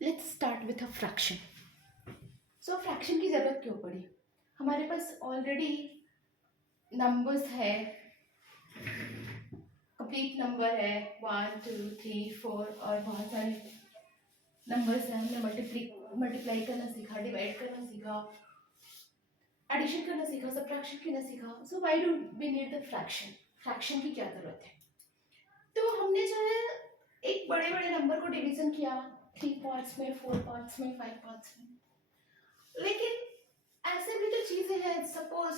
Let's start with a fraction. So fraction की ज़रूरत क्यों पड़ी? हमारे पास ऑलरेडी नंबर्स है, कंप्लीट नंबर है 1 2 3 4 और बहुत सारे नंबर्स हैं। हमने मल्टीप्लाई करना सीखा, डिवाइड करना सीखा, एडिशन करना सीखा, सब्ट्रैक्शन करना सीखा। So why do we need the fraction? Fraction की क्या ज़रूरत है? तो हमने जो है एक बड़े बड़े नंबर को डिवीजन किया 3 पार्ट्स में, 4 पार्ट्स में, 5 पार्ट्स में। लेकिन ऐसे भी तो चीजें हैं, सपोज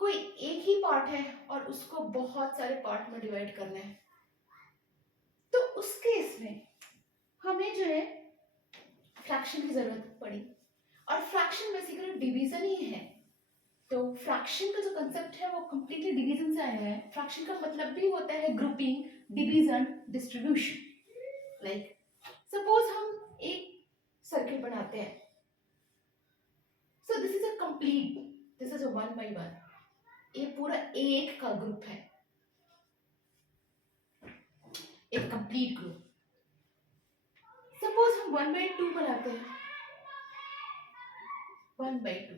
कोई एक ही पार्ट है और उसको बहुत सारे पार्ट में डिवाइड करना है, तो उस केस में हमें जो है फ्रैक्शन की जरूरत पड़ी। और फ्रैक्शन बेसिकली डिवीजन ही है। तो फ्रैक्शन का जो कंसेप्ट है वो कंप्लीटली डिवीजन से आया है। फ्रैक्शन का मतलब भी होता है grouping, division, distribution. Like suppose हम एक सर्किल बनाते हैं। So this is a complete, this is a 1 by 1। ये पूरा एक का ग्रुप है, एक कंप्लीट ग्रुप। सपोज हम 1 by 2 बनाते हैं। 1 by 2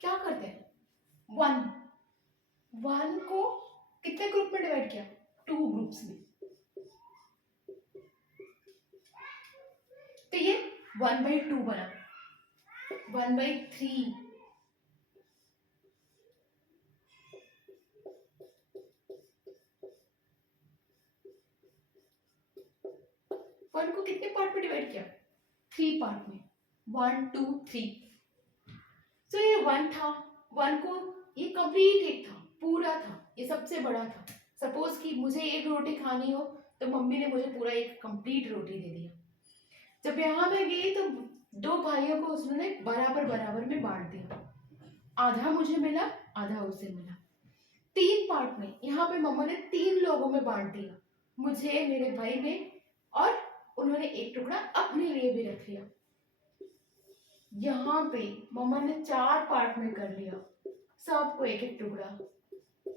क्या करते हैं? 1 को कितने ग्रुप में डिवाइड किया? 2 ग्रुप्स में। तो ये 1 by 2 बना। 1 by 3, 1 को कितने पार्ट में डिवाइड किया? 3 पार्ट में, 1 2 3। तो ये 1 था, 1 को ये कंप्लीट एक था, पूरा था, ये सबसे बड़ा था। सपोज कि मुझे एक रोटी खानी हो तो मम्मी ने मुझे पूरा एक कंप्लीट रोटी दे दिया। जब यहाँ मैं गई तो 2 भाइयों को उसने बराबर बराबर में बांट दिया। आधा मुझे मिला, आधा उसे मिला। 3 पार्ट में यहाँ पे मम्मा ने 3 लोगों में बांट दिया, मुझे, मेरे भाई ने, और उन्होंने एक टुकड़ा अपने लिए भी रख लिया। यहाँ पे मम्मा ने 4 पार्ट में कर लिया, सबको एक एक टुकड़ा,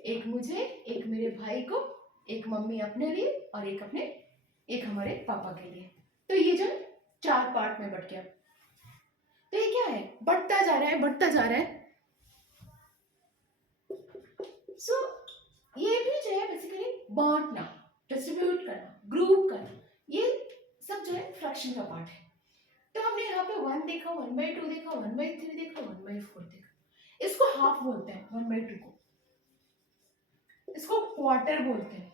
एक मुझे, एक मेरे भाई को, एक मम्मी अपने लिए और एक हमारे पापा के लिए। तो ये जो 4 पार्ट में बट गया। तो ये क्या है? बढ़ता जा रहा है, बढ़ता जा रहा है। सो ये भी जो है बेसिकली बांटना, डिस्ट्रीब्यूट करना, ग्रुप करना, ये सब जो है फ्रैक्शन का पार्ट है। तो हमने यहाँ पे 1 देखा, 1 by 2 देखा, 1 by 3 देखा, 1 by 4 देखा। इसको हाफ बोलते हैं 1 by 2 को, इसको क्वार्टर बोलते हैं,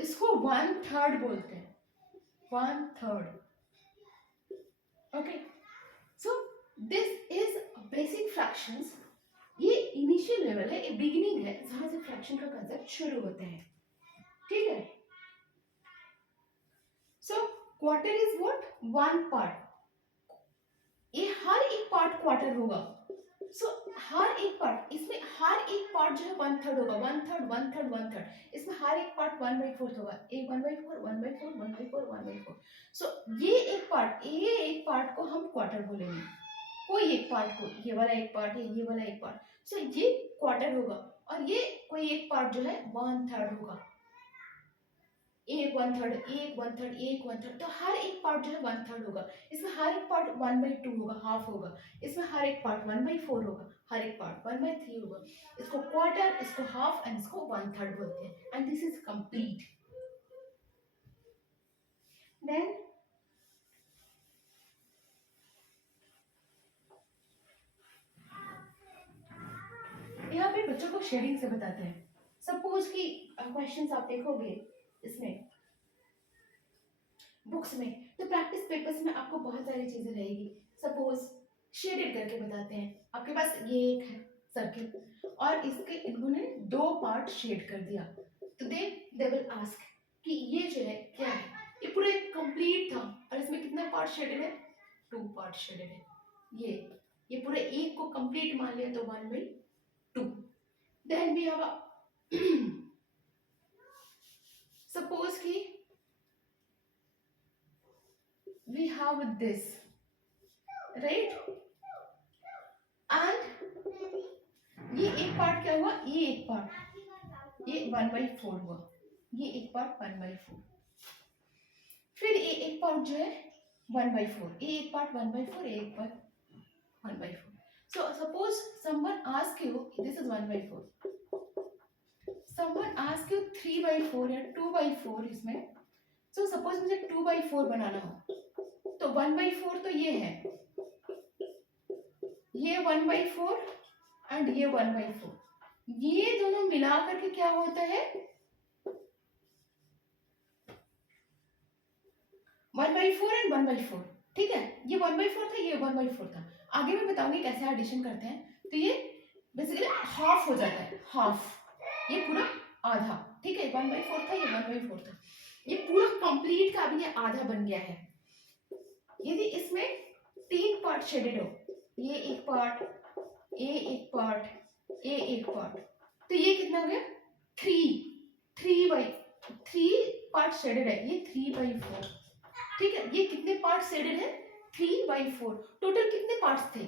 इसको 1/3 बोलते हैं, 1/3। Okay, so this is basic fractions. ये इनिशियल लेवल है, ये बिगिनिंग है जहां से फ्रैक्शन का कंसेप्ट शुरू होते हैं। ठीक है? So quarter is what? 1 part. ये हर एक पार्ट क्वार्टर होगा। सो हर एक पार्ट, इसमें हर एक पार्ट जो है 1/3 होगा, 1/3 1/3 1/3। इसमें हर एक पार्ट 1/4 होगा, एक 1/4 1/4 1/4 1/4। सो ये एक पार्ट को हम क्वार्टर बोलेंगे। कोई एक पार्ट को, ये वाला एक पार्ट है, ये वाला एक पार्ट, सो ये क्वार्टर होगा। और ये कोई एक पार्ट जो है 1/3 होगा, एक 1/3 एक 1/3 एक 1/3। तो हर एक पार्ट जो है 1/3 होगा। इसमें हर एक पार्ट 1/2 होगा, हाफ होगा। इसमें हर एक पार्ट 1/4 होगा, हर एक पार्ट 1/3 होगा। इसको क्वार्टर, इसको हाफ एंड इसको 1/3 बोलते हैं। And this is complete. Then यहाँ पे बच्चों को शेडिंग से बताते हैं। सपोज कि क्वेश्चंस आप देखोगे इसमें बुक्स में, तो प्रैक्टिस पेपर्स में आपको बहुत सारी चीजें रहेगी। सपोज शेडेड करके बताते हैं। आपके पास ये एक है सर्किल और इसके इन्होंने 2 पार्ट शेड कर दिया। तो दे विल आस्क कि ये जो है क्या है? ये पूरा एक कंप्लीट था और इसमें कितना पार्ट शेडेड है? 2 पार्ट शेडेड है। ये पूरे एक को कंप्लीट मान लिया तो 1/2। देन वी हैव सपोज कि we have this, right? and ये एक पार्ट क्या हुआ? ये एक पार्ट, ये 1/4 हुआ, ये एक पार्ट 1/4। फिर एक पार्ट जो है 1/4, एक पार्ट 1/4, एक part 1/4. So suppose someone asks you, this is 1/4. Someone asks you 3/4 या 2/4 इसमें. So suppose मुझे 2/4 बनाना हो, तो 1/4 तो ये है, ये 1/4 एंड ये 1/4, ये दोनों मिला करके क्या होता है 1/4 एंड 1/4. ठीक है, ये 1/4 था, ये 1/4 था. आगे मैं बताऊंगी कैसे एडिशन करते हैं. तो ये बेसिकली हाफ हो जाता है, हाफ, ये पूरा आधा. ठीक है, 1/4 था, ये 1/4 था, ये पूरा कंप्लीट का भी ये आधा बन गया है. यदि इसमें 3 पार्ट शेडेड हो, ये एक पार्ट, ये एक पार्ट, ये एक पार्ट, तो ये कितना हो गया 3 पार्ट शेडेड है, ये 3/4. ठीक है, ये कितने पार्ट शेडेड है 3/4. टोटल कितने पार्ट्स थे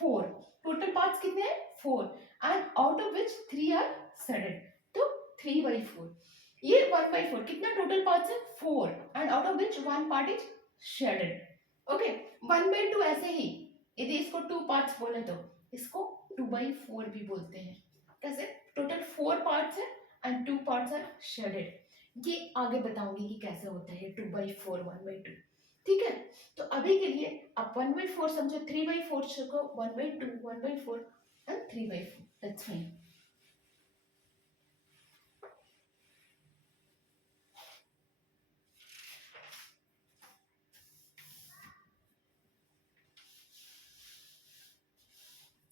4. टोटल पार्ट्स कितने हैं 4 and out of which 3 are shaded, तो 3/4. ये 1/4, कितना टोटल पार्ट्स है 4 and out of which 1 part is shaded. Okay, 1/2 ऐसे ही, यदि इसको 2 पार्ट्स बोले तो इसको 2/4 भी बोलते हैं. कैसे, टोटल 4 पार्ट्स है एंड 2 पार्ट्स आर शेडेड. ये आगे बताऊंगी कि कैसे होता है 2/4 1/2. ठीक है, तो अभी के लिए आप 1/4 समझो, 3/4 को 1/2 1/4 and 3/4. That's fine.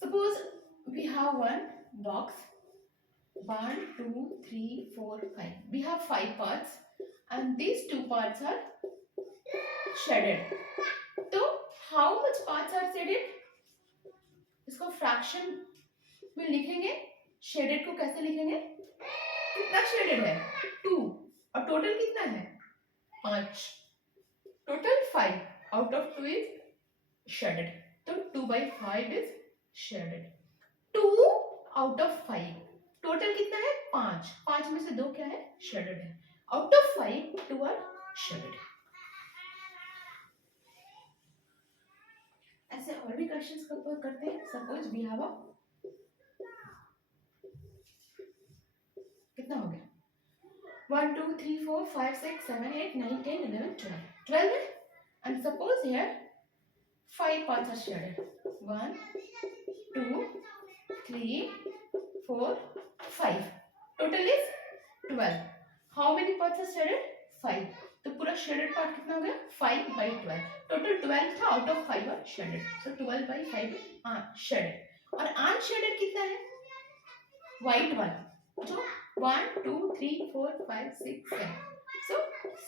Suppose we have one box, 1 2 3 4 5. We have 5 parts and these 2 parts are shaded. तो how much parts are shaded? इसको फ्रैक्शन में लिखेंगे. शेडेड को कैसे लिखेंगे, कितना शेडेड है 2 और टोटल कितना है 5, total 5 out of 2 is shaded. तो 2/5 is shaded. 2 out of 5, total कितना है 5, 5 में से 2 क्या है शेडेड है. Out of 5 2 are shaded. ऐसे और भी क्वेश्चंस करते हैं. सपोज वी हैव अ, कितना हो गया 1 2 3 4 5 6 7 8 9 10 11 12 है. And suppose here 5 parts are shaded, 1 2 3 4 5, total is 12. how many parts are shaded 5. तो पूरा शेडेड पार्ट कितना हो गया 5/12. टोटल 12 था, out of 5 are shaded, so 12/5 shaded. और अनशेडेड कितना है व्हाइट वाला, जो 1 2 3 4 5 6 7, so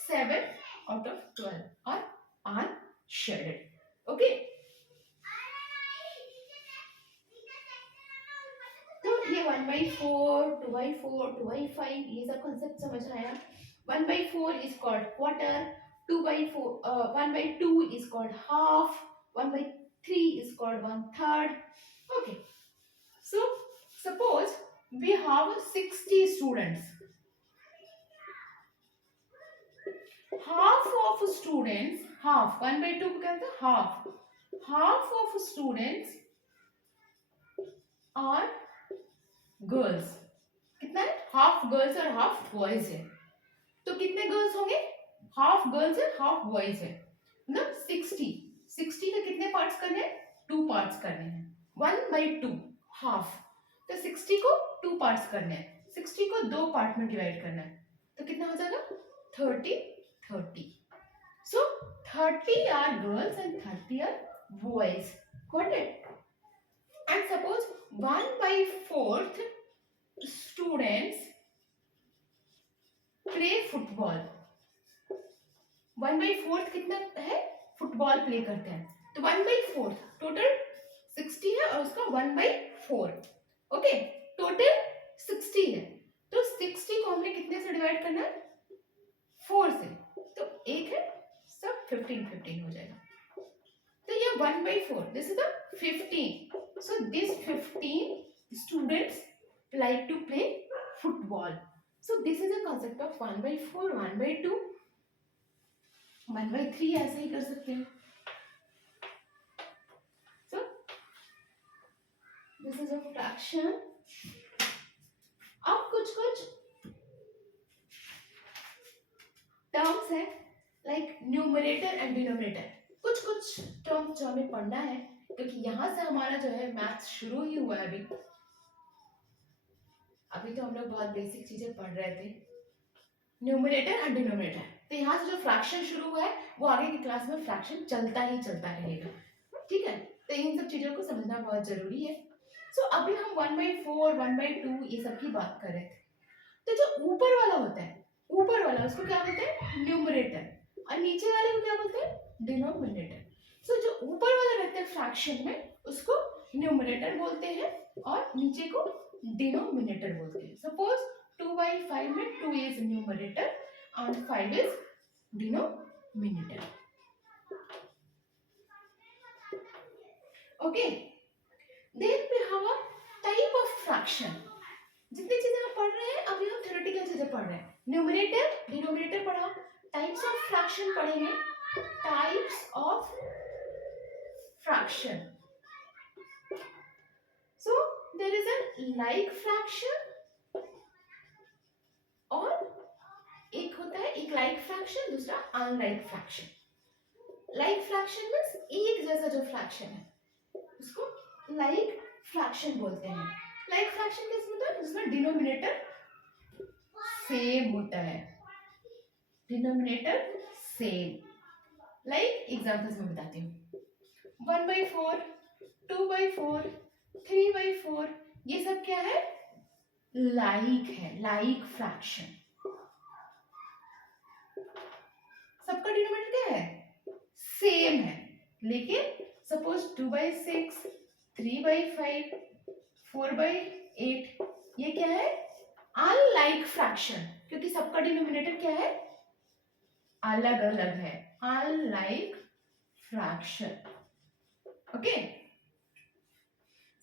7 out of 12 are unshaded. Okay, तो ये 1/4 2/4 2/5 ये सब कंसेप्ट समझ आया. 1/4 is called quarter, 1/2 is called half, 1/3 is called 1/3. Okay, so suppose we have 60 students. Half of students, half 1/2 को क्या होता है half of students are girls. कितना है हाफ गर्ल्स और हाफ बॉयज है. तो कितने गर्ल्स होंगे हाफ गर्ल्स है हाफ बॉयज है, मतलब 60 के कितने पार्ट्स करने हैं 2 पार्ट्स करने हैं. 1/2 हाफ, तो 60 को 2 पार्ट्स करने हैं, 60 को 2 पार्ट में डिवाइड करना है, तो कितना हो जाएगा 30. So 30 are girls and 30 are boys. Got it. And suppose 1/4 students play football. 1/4 कितना है फुटबॉल प्ले करते हैं, तो 1/4 टोटल 60 है और उसका 1/4. ओके, टोटल 60 है, तो 60 को हमने कितने से डिवाइड करना है 4 से, तो एक है सब 15 हो जाएगा. तो ये 1/4, this is the 15. so this 15 students like to play football. So this is a concept of 1/4 1/2 1/3 ऐसे ही कर सकते हैं. So this is a fraction. अब कुछ कुछ टर्म्स है लाइक न्यूमरेटर एंड डिनोमिनेटर. कुछ कुछ टर्म जो हमें पढ़ना है क्योंकि यहाँ से हमारा जो है मैथ्स शुरू ही हुआ है. अभी तो हम लोग बहुत बेसिक चीजें पढ़ रहे थे, न्यूमरेटर एंड डिनोमिनेटर. तो यहाँ से जो फ्रैक्शन शुरू हुआ है वो आगे की क्लास में फ्रैक्शन चलता ही चलता रहेगा. ठीक है, तो इन सब चीजों को समझना बहुत जरूरी है. सो अभी हम 1/4 1/2 ये सब की बात कर रहे थे. तो जो ऊपर वाला होता है, ऊपर वाला उसको क्या बोलते हैं? न्यूमरेटर. और नीचे वाले को क्या बोलते हैं? डिनोमिनेटर. सो जो ऊपर वाला रहता है फ्रैक्शन में उसको न्यूमरेटर बोलते हैं और नीचे को डिनोमिनेटर बोलते हैं. सपोज 2/5 में 2 is numerator and 5 is denominator. Okay, then we have a type of fraction. जितनी चीजें हम पढ़ रहे हैं अभी हम थ्योरेटिकल चीजें पढ़ रहे हैं. न्यूमरेटर डिनोमिनेटर पढ़ा, टाइप्स ऑफ फ्रैक्शन पढ़ेंगे. Types of fraction. So there is a like fraction और एक होता है एक लाइक फ्रैक्शन, दूसरा unlike fraction. Like fraction means एक जैसा जो फ्रैक्शन है उसको लाइक फ्रैक्शन बोलते हैं. लाइक फ्रैक्शन किस होता है? जिसमें डिनोमिनेटर सेम होता है. Denominator same. लाइक एग्जांपल्स में बताती हूँ. 1/4 2/4 3/4 ये सब क्या है? लाइक है, लाइक फ्रैक्शन. सबका डिनोमिनेटर क्या है? सेम है. लेकिन सपोज 2/6 3/5 4/8 ये क्या है? Unlike fraction. क्योंकि सबका डिनोमिनेटर क्या है? अलग अलग है. Unlike fraction. Okay,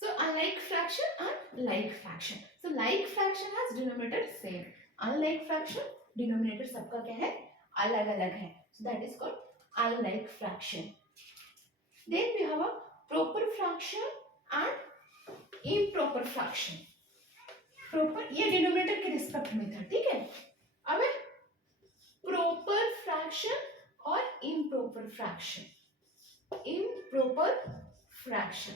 so unlike fraction and like fraction. So like fraction has denominator same, unlike fraction denominator सबका क्या है? अलग अलग है. So that is called unlike fraction. Then we have a proper fraction and improper fraction. proper ये denominator के respect में था. ठीक है, अब प्रॉपर फ्रैक्शन और इम्प्रॉपर फ्रैक्शन. इम्प्रॉपर फ्रैक्शन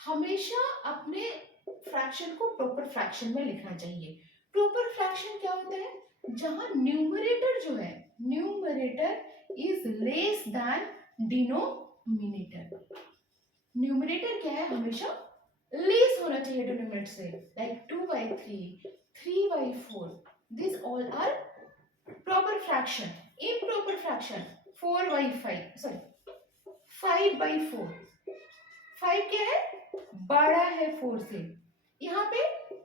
हमेशा अपने फ्रैक्शन को प्रॉपर फ्रैक्शन में लिखना चाहिए. प्रॉपर फ्रैक्शन क्या होता है? जहां न्यूमरेटर जो है, numerator is less than denominator. Numerator क्या है? हमेशा लेस होना चाहिए डिनोमिनेटर से. Like 2/3 3/4 this all are proper fraction. Improper fraction 4/5 sorry 5/4. 5 क्या है? बड़ा है 4 से. यहाँ पे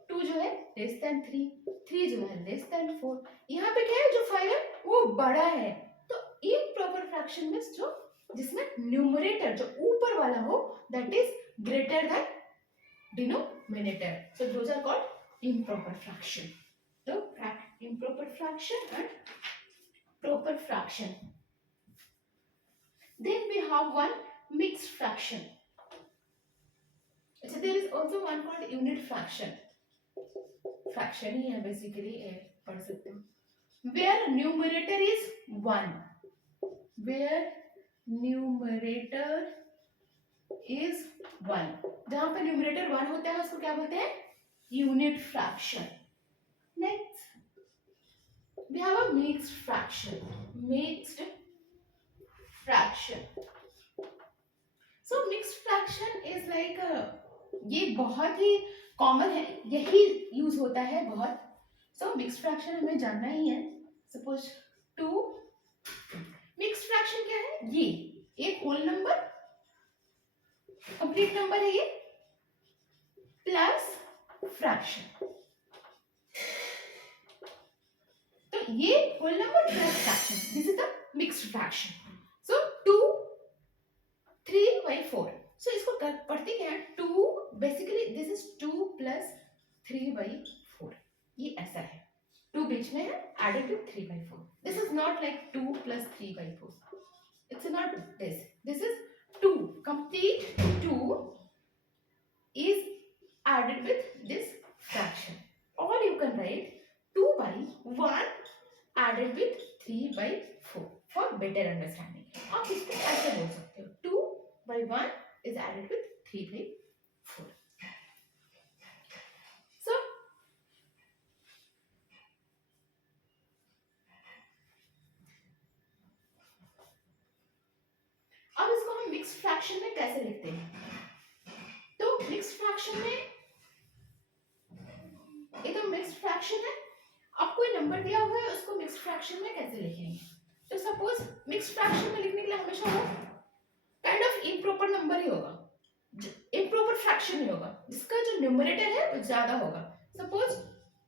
2 जो है लेस देन 3 जो है लेस देन 4. यहाँ पे क्या है? जो 5 है वो बड़ा है. तो इम्प्रॉपर फ्रैक्शन में जो जिसमें न्यूमरेटर जो ऊपर वाला हो that is greater than denominator. So those are called improper fraction. तो improper fraction and proper fraction. Then we have one mixed fraction. So there is also one called unit fraction. Fraction ही है basically, पढ़ सकते हो. Where numerator is 1. Where numerator is 1. जहाँ पे numerator 1 होता है उसको क्या बोलते हैं? Unit fraction. Next we have a mixed fraction. Mixed fraction. So mixed fraction is like ये बहुत ही कॉमन है, यही यूज होता है बहुत. सो मिक्स्ड फ्रैक्शन हमें जानना ही है. सपोज 2 मिक्स्ड फ्रैक्शन क्या है? ये एक होल नंबर कंप्लीट नंबर है ये प्लस फ्रैक्शन. तो ये whole number plus fraction, this is the mixed fraction. So 2 3/4. So इसको पढ़ते क्या है? 2 बेसिकली दिस इज 2 प्लस 3/4. ये ऐसा है. 2 बीच में है, added with 3/4. This is not like 2 plus 3/4. it's not this. This is 2. Complete 2 is added with this fraction. Or you can write 2 by 1 added with 3 by 4 for better understanding. आप इसको ऐसे बोल सकते हो 2 by 1 is added with 3 by 4. So अब इसको हम mix fraction में कैसे लिखते हैं? तो मिक्स फ्रैक्शन में ये तो मिक्स फ्रैक्शन है, अब कोई नंबर दिया हुआ है उसको मिक्स फ्रैक्शन में कैसे लिखेंगे? तो सपोज मिक्स फ्रैक्शन में लिखने के लिए हमेशा वो काइंड ऑफ इम्प्रॉपर नंबर ही होगा, इम्प्रॉपर फ्रैक्शन ही होगा जिसका जो न्यूमरेटर है वो ज्यादा होगा. Suppose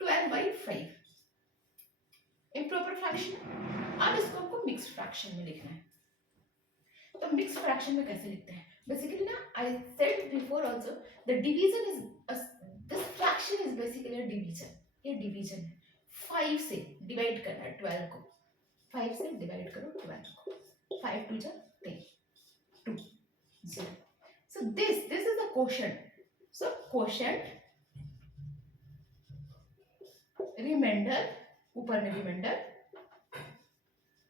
12/5 improper fraction. अब इसको हमको मिक्स फ्रैक्शन में लिखना है. तो मिक्स फ्रैक्शन में कैसे लिखते हैं? बेसिकली ना, I said before also, the division is this fraction is basically a division. ये डिवीजन है. 5 से डिवाइड करना है 12 को. 5 से डिवाइड करो 12 को. 5 2 जा 10, 2 0. So this is the quotient. So quotient, reminder, ऊपर में रिमाइंडर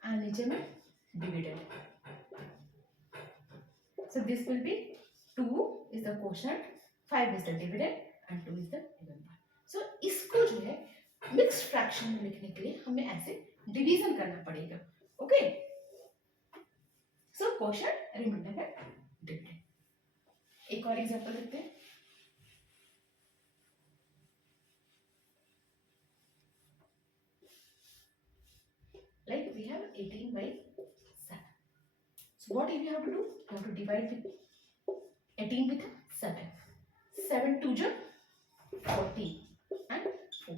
और नीचे में dividend. So this will be 2 is the quotient, 5 is the dividend and 2 is the even part. So इसको जो है मिक्स फ्रैक्शन में लिखने के लिए हमें ऐसे डिवीजन करना पड़ेगा. Okay, so quotient, reminder and dividend. एक और एग्जांपल देखते हैं. Like we have 18/7. So what do you have to do? You have to divide with 18 with 7. 7 2 ja 14 and 4.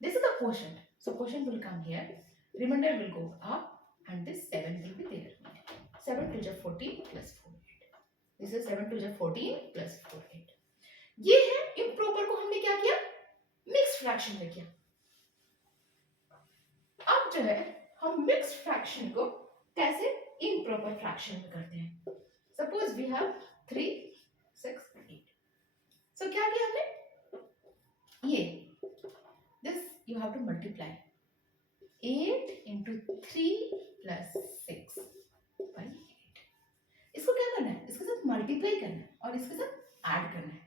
This is the quotient. So quotient will come here. Remainder will go up and this 7 will be there. 7 2 ja 14 plus 4 8. This is 7 2 ja 14 plus 4 8. ये है improper को हमने क्या किया? Mix fraction में किया. अब जो है हम मिक्स फ्रैक्शन को कैसे इम्प्रॉपर फ्रैक्शन में करते हैं? Suppose we have 3 6 8. सो क्या किया हमने? ये this you have to multiply 8 into 3 plus 6 by 8. इसको क्या करना है? इसके साथ मल्टीप्लाई करना है और इसके साथ ऐड करना है.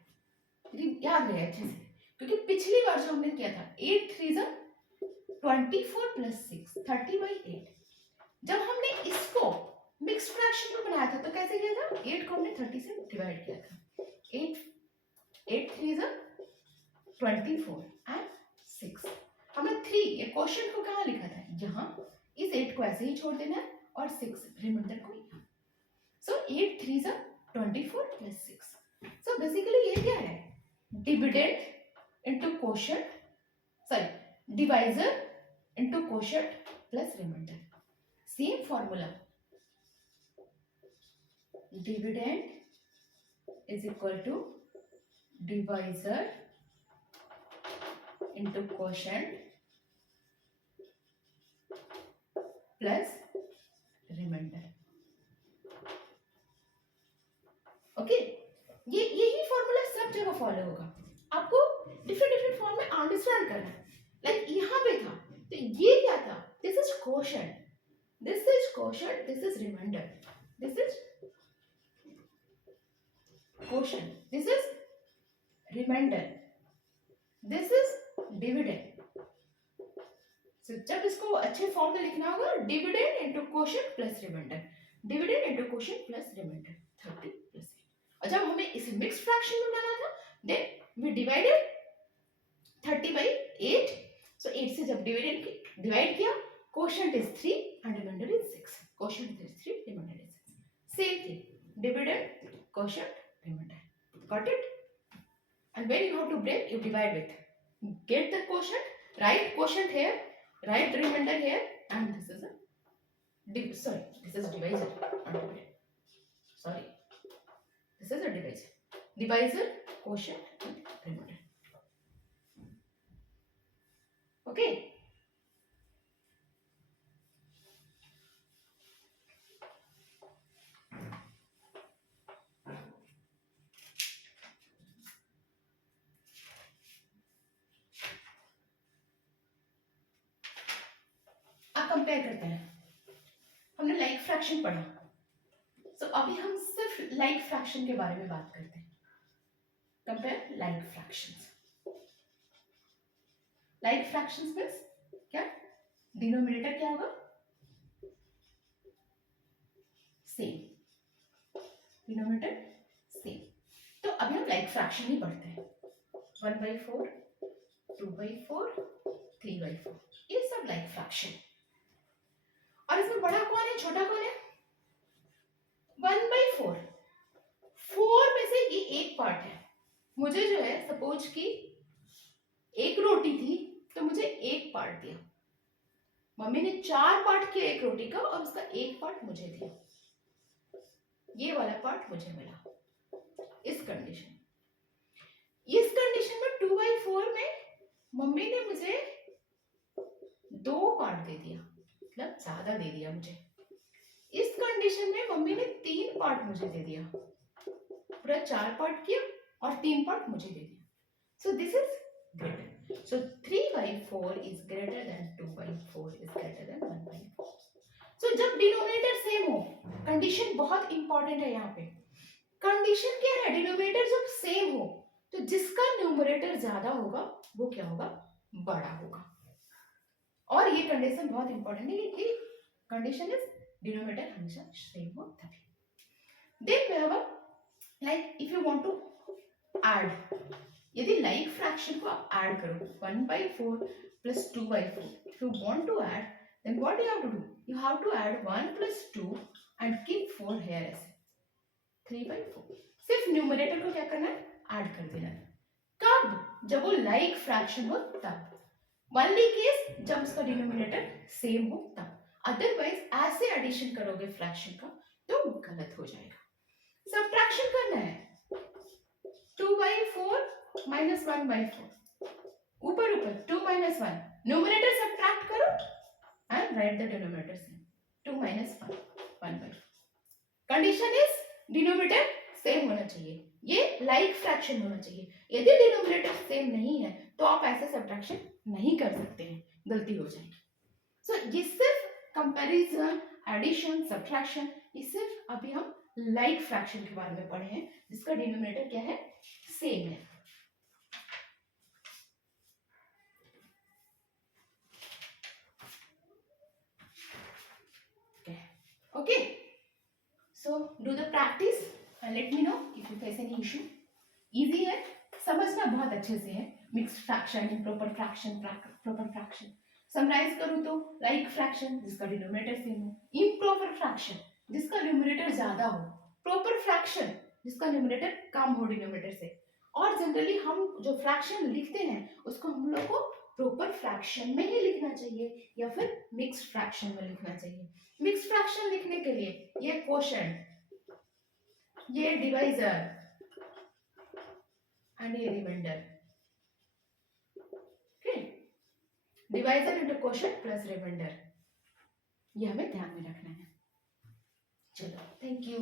याद रहे अच्छे से, क्योंकि पिछली बार जो हमने किया था 8 3 जा 24 plus 6 30/8. जब हमने इसको मिक्स फ्रैक्शन में बनाया था तो कैसे किया था? 8 को हमने 30 से डिवाइड किया था. 8 3 जा 24 एंड 6. हमने 3 ये क्वेश्चन को कहाँ लिखा था? यहाँ. इस 8 को ऐसे ही छोड़ देना है और 6 रिमाइंडर को यहाँ. सो 8 3 जा 24 plus 6. सो बेसिकली ये क्या है? Dividend into quotient, sorry divisor into quotient plus remainder. Same formula. Dividend is equal to divisor into quotient plus remainder. Okay, ये यही फॉर्मूला सब जगह फॉलो होगा. आपको डिफरेंट फॉर्म में अंडरस्टैंड करना है. लाइक यहाँ पे था तो ये क्या था? This is quotient, this is quotient, this is reminder, this is quotient, this is reminder, this is dividend. So जब इसको अच्छे फॉर्म में लिखना होगा, dividend into quotient plus reminder, dividend into quotient plus reminder 30 plus 8. और जब हमें इसे मिक्स फ्रैक्शन में बनाना था, देन वी डिवाइडेड 30/8. So 8 से जब डिवाइड किया, quotient is 3 and remainder is 6. Quotient is 3, remainder is 6. Same thing, dividend, quotient, remainder. Got it? And when you have to break, you divide with. Get the quotient, write quotient here, write the remainder here, and this is a this is divisor, not dividend. Sorry, this is a divisor. Divisor, quotient, and remainder. Okay. Compare करते हैं। हमने like fraction पढ़ा, तो अभी हम सिर्फ like fraction के बारे में बात करते हैं। Compare like fractions. Like fractions means क्या? डिनोमिनेटर क्या होगा? सेम। Denominator same. तो अभी हम लाइक फ्रैक्शन ही पढ़ते हैं। 1/4, 2/4, 3/4, ये सब लाइक फ्रैक्शन। और इसमें बड़ा कौन है, छोटा कौन है? 1/4। 4 में से ये एक पार्ट है। मुझे जो है सपोज कि एक रोटी थी तो मुझे एक पार्ट दिया, मम्मी ने 4 पार्ट किया एक रोटी का और उसका एक पार्ट मुझे दिया, ये वाला पार्ट मुझे मिला। इस कंडीशन में 2/4 में मम्मी ने मुझे 2 पार्ट दे दिया, मतलब ज्यादा दे दिया मुझे। इस कंडीशन में मम्मी ने 3 पार्ट मुझे दे दिया, पूरा 4 पार्ट किया और 3 पार्ट मुझे दे दिया। So this is greater. So 3/4 is greater than 2/4 is greater than 1/4. So जब डिनोमिनेटर सेम हो, कंडीशन बहुत इंपॉर्टेंट है यहाँ पे। कंडीशन क्या है? डिनोमिनेटर जब सेम हो तो जिसका न्यूमरेटर ज्यादा होगा वो क्या होगा? बड़ा होगा। और ये कंडीशन बहुत इंपॉर्टेंट है कि कंडीशन इज डिनोमिनेटर हमेशा सेम हो तभी। Then we have like if you want to add, यदि लाइक फ्रैक्शन को आप ऐड करो 1/4 plus 2/4, if you want to add then what you have to do? You have to add 1 plus 2 and keep 4 here as 3/4। सिर्फ numerator को क्या करना है? Add कर देना है। कब? जब वो लाइक फ्रैक्शन हो तब। ओनली केस जब उसका डिनोमिनेटर सेम हो तब, अदरवाइज ऐसे एडिशन करोगे फ्रैक्शन का तो गलत हो जाएगा। सब्ट्रैक्शन करना है, 2/4 माइनस 1/4, ऊपर ऊपर 2 minus 1, न्यूमरेटर सब्ट्रैक्ट करो and right the denominator same, 2 minus 1, 1/4। Condition is denominator same होना चाहिए, ये लाइक फ्रैक्शन होना चाहिए। यदि डिनोमिनेटर सेम नहीं है तो आप ऐसे सब्ट्रैक्शन नहीं कर सकते हैं, गलती हो जाएगी। सो ये सिर्फ कंपैरिजन, एडिशन, सब्ट्रैक्शन, ये सिर्फ अभी हम लाइक फ्रैक्शन के बारे में पढ़े हैं जिसका डिनोमिनेटर क्या है? सेम है। Okay, so do the practice and let me know if you face any issue. Easy है, समझना बहुत अच्छे से है। Mixed fraction, improper fraction, proper fraction. Summarize करूँ तो लाइक फ्रैक्शन जिसका डिनोमिनेटर सेम हो, इम्प्रॉपर फ्रैक्शन जिसका न्यूमरेटर ज्यादा हो, प्रॉपर फ्रैक्शन जिसका न्यूमरेटर कम हो डिनोमिनेटर से। और जनरली हम जो फ्रैक्शन लिखते हैं उसको हम लोग को प्रॉपर फ्रैक्शन में ही लिखना चाहिए या फिर मिक्स्ड फ्रैक्शन में लिखना चाहिए। मिक्स्ड फ्रैक्शन लिखने के लिए ये क्वोशंट, ये डिवाइजर एंड ये reminder. Okay, divisor into quotient plus reminder, ये हमें ध्यान में रखना है। चलो, थैंक यू।